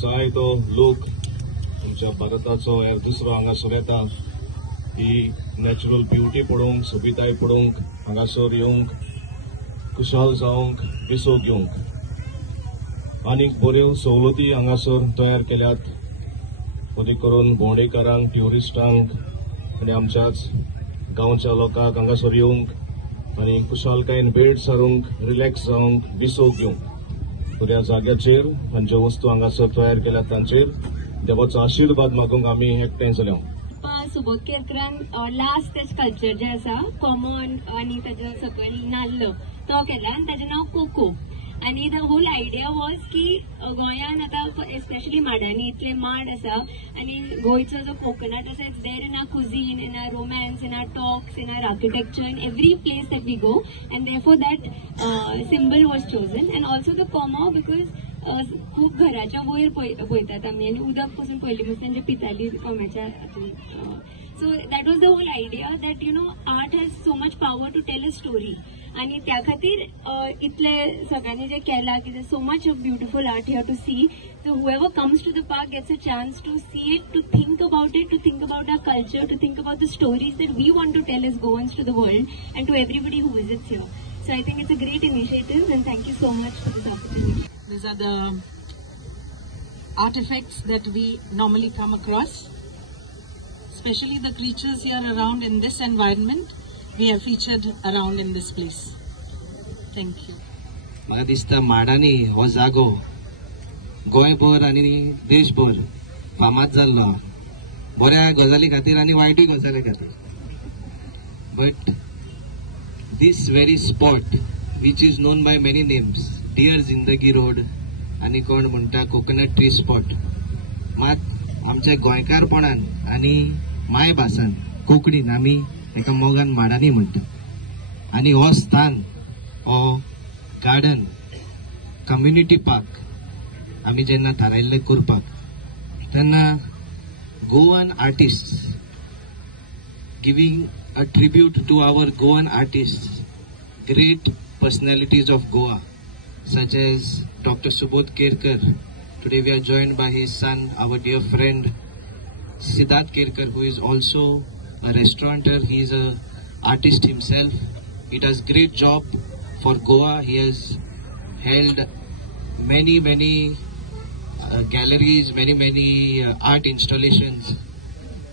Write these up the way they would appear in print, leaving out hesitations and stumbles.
जायतो लोक आमच्या भारताचो ह्या दुसरो हांगासर येता ही नॅचरल ब्युटी पळोवंक सोबिताय पळोवंक हांगासर येवंक खुशाल जावंक पिसो घेवंक आनीक बऱ्यो सवलती हांगासर तयार केल्यात मदीं करून भोंवडेकारांक ट्युरिस्टांक आनी आमच्याच गांवच्या लोकांक हांगासर येवंक आनी खुशालकायेन भेट सारूंक रिलॅक्स जावंक विसो घेवंक बऱ्या जाग्याचेर आनी ज्यो वस्तू हांगासर तयार केल्यात तांचेर देवाचो आशिर्वाद मागूंक आमी एकठांय जाल्या. सुबोध केरकरान लास्ट तेज कल्चर जे आसा कॉमन आनी ताजे सकयल नाल्ल तो केला आनी ताजें नांव कोको. आणि द होल आयडिया वॉज की गोंयान आता एस्पेशली माडांनी इतले माड आसा आणि गोंयचो जो कोकोनट आसा it's there in our cuisine, in our romance, in our talks, in our architecture, in every place that we go and therefore that symbol was chosen and also the कॉमो because खूप घराच्या वयर पळयतात आमी आनी उदक पासून पयलीं पासून जे पिताली कोंब्याच्या हातून. So that was the whole idea that you know art has so much power to tell a story आणि त्या खातीर इतले सगळ्यांनी जे केला की so much of beautiful art here to see. So whoever comes to the park gets a chance to see it, to think about it, to think about our culture, to think about the stories that we want to tell as Goans to the world and to everybody who visits here. So I think it's a great initiative and thank you so much for this opportunity. These are the artifacts that we normally come across, especially the creatures here around in this environment we have featured around in this place. Thank you. म्हाका दिसता माडांनी हो जागो गोंयभर आनी देशभर फामाद जाल्लो बऱ्या गजाली खातीर आनी वायटूय गजाली खातीर. But this very spot which is known by many names, Dear Zindagi Road आणि कोण म्हणटा कोकोनट ट्री स्पॉट, मात आमच्या गोंयकारपणान आणि माय भासान कोंकणीन आमी एका मोगान माडांनी म्हणटा. आणि हो स्थान हो गार्डन कम्युनिटी पार्क आमी जेन्ना थारायल्ले करपाक तेन्ना Goan artist giving a tribute to our Goan artists, great personalities of Goa, such as Dr. Subodh Kerkar. Today we are joined by his son, our dear friend Siddharth Kerkar, who is also a restaurateur. He is an artist himself. He does great job for Goa. He has held many galleries, many art installations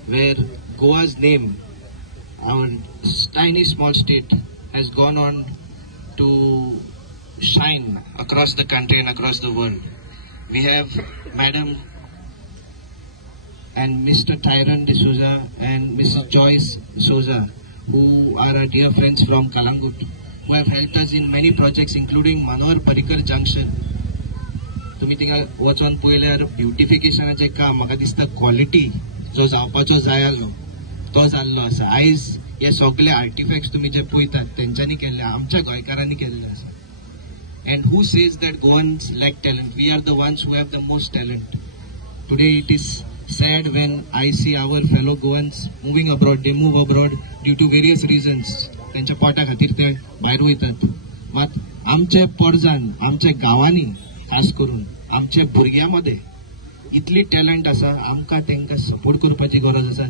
where Goa's name, our tiny small state, has gone on to shine across the country and across the world. We have Madam and Mr. Tyron D'Souza and Mrs. Joyce Souza, who are our dear friends from Kalangut, who have helped us in many projects including Manohar Parrikar Junction. तुम्ही थिंगा वचून पळयल्यार ब्युटिफिकेशनाचें काम म्हाका दिसता quality जो जावपाचो जाय आसलो तो जाल्लो आसा. आयज हे सगळे आर्टिफॅक्ट्स तुम्ही जे पळयतात तेंच्यांनी केल्ले, आमच्या गोंयकारांनी केल्ले आसा. And who says that Goans lack talent? We are the ones who have the most talent. Today it is sad when I see our fellow Goans moving abroad. They move abroad due to various reasons. त्यांच्या पोटा खातीर ते भायर वयतात. मात आमचे पर्जान, आमच्या गांवांनी खास करून आमच्या भुरग्यां इतली टॅलंट आसा, आमकां तांकां सपोर्ट करपाची गरज आसा.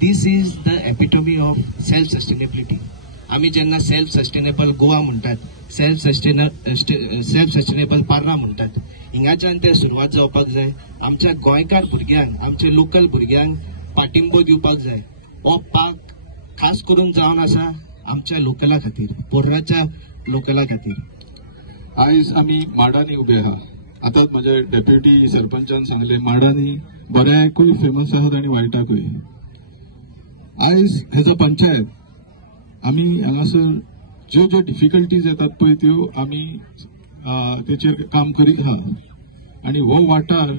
This is the epitome of self sustainability. आमी जेन्ना सेल्फ सस्टेनेबल गोवा म्हणटात, सेल्फ सस्टेनेबल पार्रा म्हणटात, हिंगाच्यान ते सुरवात जावपाक जाय. आमच्या गोंयकार भुरग्यांक, आमच्या लोकल भुरग्यांक पाठिंबो दिवपाक जाय. हो पार्क खास करून जावन आसा आमच्या लोकला खातीर, पोर्राच्या लोकला खातीर. आयज आमी माडांनी उबे आहा. आतांच म्हज्या डेप्युटी सरपंचान सांगले माडांनी बऱ्याकूय फेमस आहात आनी वायटाकूय. आयज हेज अ पंचायत आमी हांगासर ज्यो डिफिकल्टीज येतात पळय त्यो आमी तेचेर काम करीत आहा. आनी हो वाठार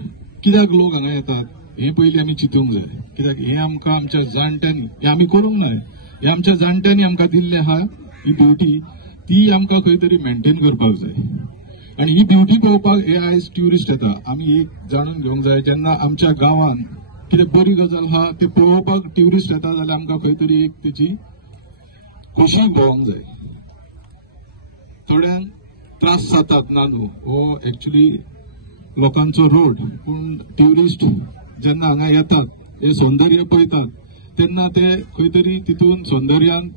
कित्याक लोक हांगा येतात हे पयलीं आमी चिंतूंक जाय. कित्याक हे आमकां आमच्या जाणट्यांनी, हे आमी करूंक ना, हे आमच्या जाणट्यांनी आमकां दिल्ले आहा. ही ब्युटी ती आमकां खंय तरी मेंटेन करपाक जाय. आनी ही ब्युटी पळोवपाक हे आयज ट्युरिस्ट येता. आमी एक जाणून घेवंक जाय, जेन्ना आमच्या गांवांत कितें बरी गजाल आहा ते पळोवपाक ट्युरिस्ट येता जाल्यार आमकां खंय तरी एक तेची खोशी भोवंक जाय. थोड्यांक त्रास जातात ना न्हू, हो एक्चुअली लोकांचो रोड, पूण ट्युरिस्ट जेन्ना हांगा येतात, हे सौंदर्य पळयतात, तेन्ना ते खंय तरी तितून सौंदर्यान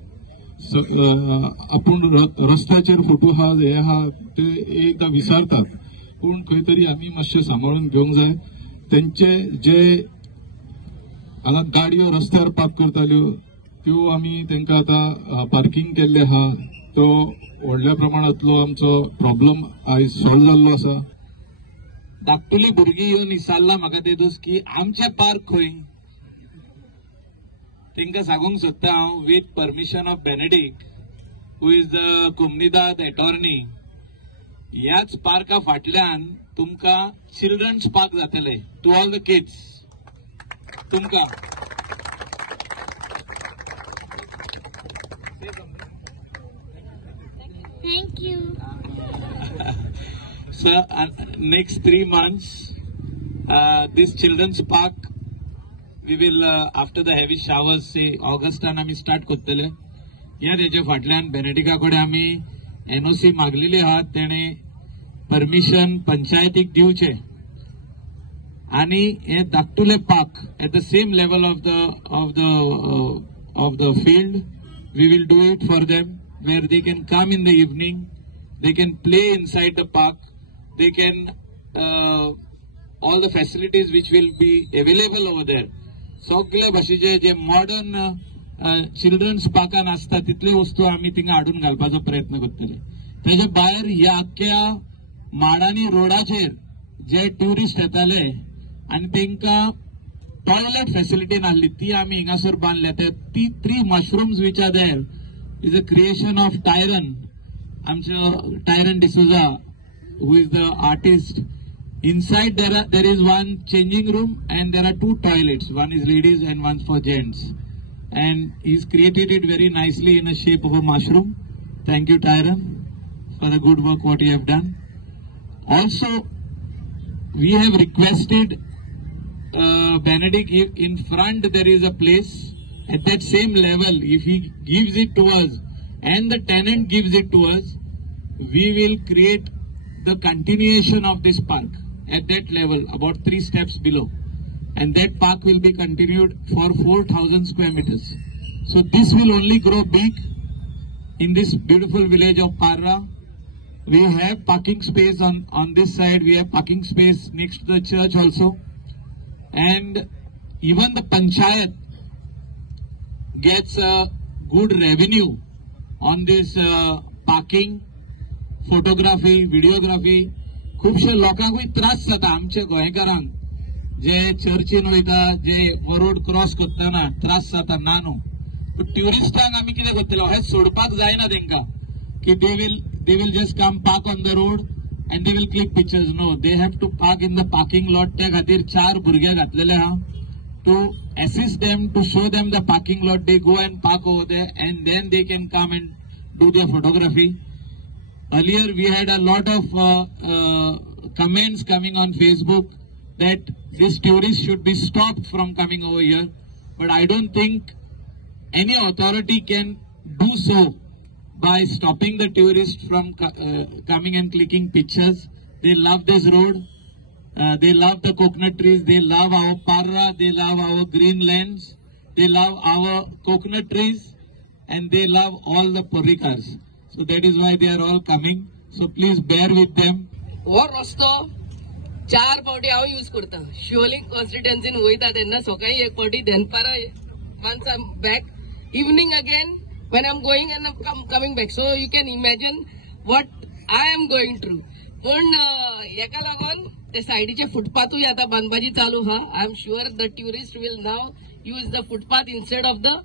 आपूण रस्त्याचेर फोटो हा हे हा ते एकदां विसरतात. पूण खंय तरी आमी मातशें सांबाळून घेवंक जाय. तेंचे जे हांगा गाडयो रस्त्यार पार्क करताल्यो त्यो आमी तेंकां आतां पार्किंग केल्ले आहा. तो व्हडल्या प्रमाणांतलो आमचो प्रॉब्लम आयज सॉल्व जाल्लो आसा. धाकटुली भुरगीं येवन विचारला म्हाका ते दीस की आमचे पार्क खंय. तांकां सांगूंक सोदता हांव, with permission of Benedict who is the कोमनिदाद एटॉर्नी, ह्याच पार्का फाटल्यान तुमकां चिल्ड्रन्स पार्क जातले टू ऑल द किड्स. तुमकां thank you. So, next 3 months, this children's park, we will, after the heavy showers, say August and आम्ही start करतले. या त्याच्या फाटल्यान बेनेडिका कडे आम्ही NOC मागलेली आहात. तेणे परमिशन पंचायतीक दिवचे आणि हे धाकटुले park at the same level of the field, we will do it for them, where they can come in the evening, they can play inside the park. They can all the facilities which will be available over there. सगळे भाशेचे जे modern children's पार्कान असता तितले वस्तू आम्ही थिंगा हाडून घालपाचो प्रयत्न करतले. तेजे भायर ह्या आख्या माडानी रोडाचेर जे ट्युरिस्ट येताले आनी तांकां टॉयलेट फॅसिलिटी नासली ती आमी हिंगासर बांदल्या. ती 3 mushrooms which are there is a creation of Tyron, आमचो tyrant D'Souza, who is the artist. Inside there is one changing room and there are 2 toilets. One is ladies and one for gents. And he's created it very nicely in a shape of a mushroom. Thank you, Tyron, for the good work what you have done. Also, we have requested Benedict, in front there is a place at that same level. If he gives it to us and the tenant gives it to us, we will create the continuation of this park at that level, about 3 steps below, and that park will be continued for 4,000 square meters. So this will only grow big in this beautiful village of Parra. We have parking space on this side. We have parking space next to the church also, and even the panchayat gets a good revenue on this parking, photography, videography. खुबशे लोकांकूय त्रास जाता आमच्या गोंयकारांक, जे चर्चीन वयता, जे road cross करतना त्रास जाता ना न्हू. पूण ट्युरिस्टांक आमी कितें करतले, हे सोडपाक जायना तांकां की they will just come park on the road and they will click pictures. No, they have to park in the parking lot. त्या खातीर 4 भुरगे घातलेले आहा to assist them, to show them the parking lot. They go and park over there and then they can come and do their photography. Earlier we had a lot of comments coming on Facebook that this tourist should be stopped from coming over here, but I don't think any authority can do so by stopping the tourists from coming and clicking pictures. They love this road, they love the coconut trees, they love our Parra, they love our green lands, they love our coconut trees, and they love all the porricars. So that is why they are all coming. So please bear with them. हो रस्तो 4 फावटी हांव use करता. शिवलिंग कॉन्स्टिट्युएन्सीन वयता तेन्ना सकाळी एक फावटी दनपारा, once I'm back, evening again when I'm going and I'm coming back. So you can imagine what I am going through. पण हेका लागून ते सायडीचे फुटपाथूय आता बांदपाची चालू हा. I am sure the tourist will now use the footpath instead of the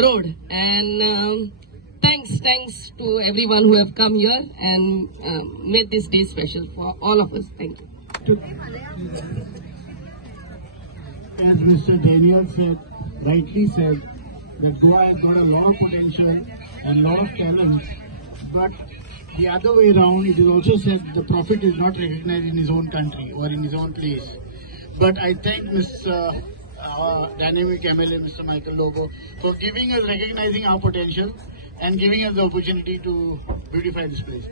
road. And thanks to everyone who have come here and made this day special for all of us. Thank you. As Mr. Daniel said, rightly said, that Goa has got a lot of potential and a lot of talent, but the other way around, it is also said the prophet is not recognized in his own country or in his own place. But I thank Mr. Dynamic MLA, Mr. Michael Lobo, for giving us, recognizing our potential and giving us the opportunity to beautify this place.